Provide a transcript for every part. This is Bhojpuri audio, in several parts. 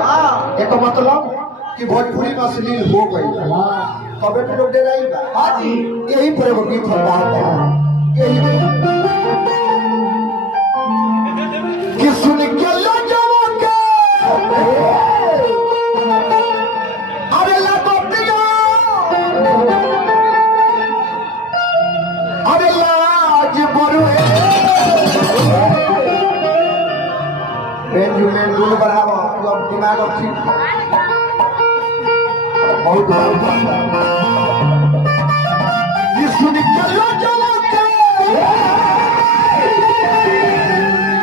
एक मतलब कि भोजपुरी में अश्लील हो गई कबे तो लोग डराई बा यही पर एगो गीत होता है यही कि सुन के लजवा के अरे लगतिया अरे लाज बरुए बेंजुमेन दूर बढ़ावा तो अब दिमाग अब ठीक बहुत ये सुन के लजवा के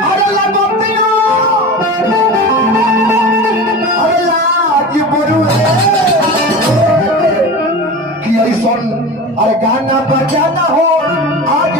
अरे लगतिया अरे लाज बरुए कि ऐसन अरे गाना बजाना हो आज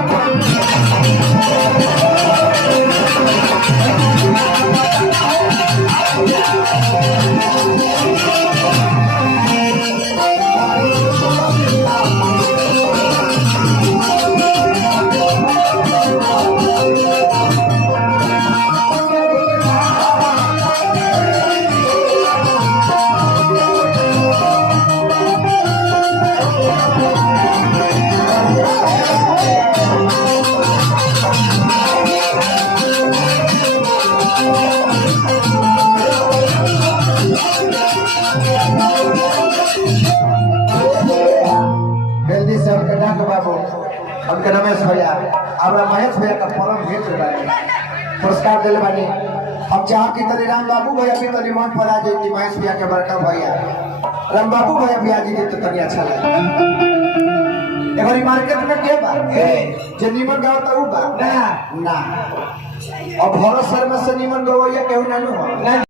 हमके रमेश भैया अब महेश भैया का फॉर्म भेज पुरस्कार दिले बानी हम चाह की तरी राम बाबू भैया भी तनी मन पर आ जाती महेश भैया के बड़का भैया राम बाबू भैया भी आ जाती तो तनी अच्छा लगे एबारी मार्केट में के बा जे निमन गाव त उ बा ना अब भरत शर्मा से निमन गवैया केहू ना हो ना